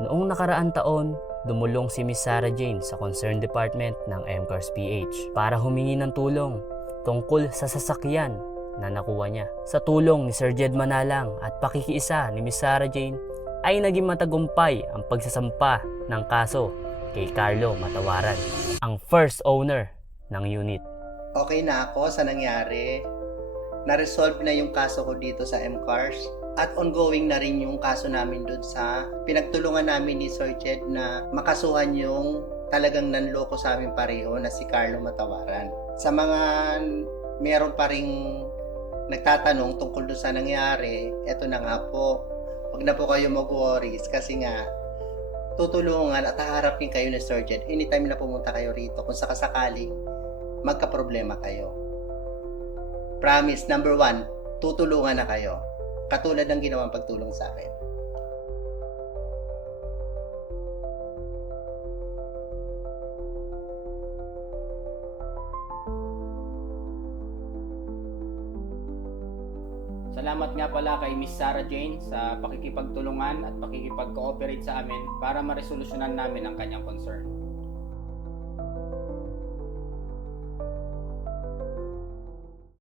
Noong nakaraang taon, dumulong si Miss Sarah Jane sa Concerned Department ng MCARS PH para humingi ng tulong tungkol sa sasakyan na nakuha niya. Sa tulong ni Sir Jed Manalang at pakikiisa ni Miss Sarah Jane ay naging matagumpay ang pagsasampa ng kaso kay Carlo Matawaran, ang first owner ng unit. Okay na ako sa nangyari. Na-resolve na yung kaso ko dito sa MCARS at ongoing na rin yung kaso namin doon sa pinagtulungan namin ni Sir Jed na makasuhan yung talagang nanloko sa amin pareho na si Carlo Matawaran. Sa mga meron pa ring nagtatanong tungkol doon sa nangyari, eto na nga po. Huwag na po kayo mag-worries kasi nga tutulungan at haharapin kayo ni Sir Jed anytime na pumunta kayo rito kung sakasakaling magka-problema kayo. Promise, number 1, tutulungan na kayo. Katulad ng ginawang pagtulong sa akin. Salamat nga pala kay Miss Sarah Jane sa pakikipagtulungan at pakikipag-cooperate sa amin para maresolusyonan namin ang kanyang concern.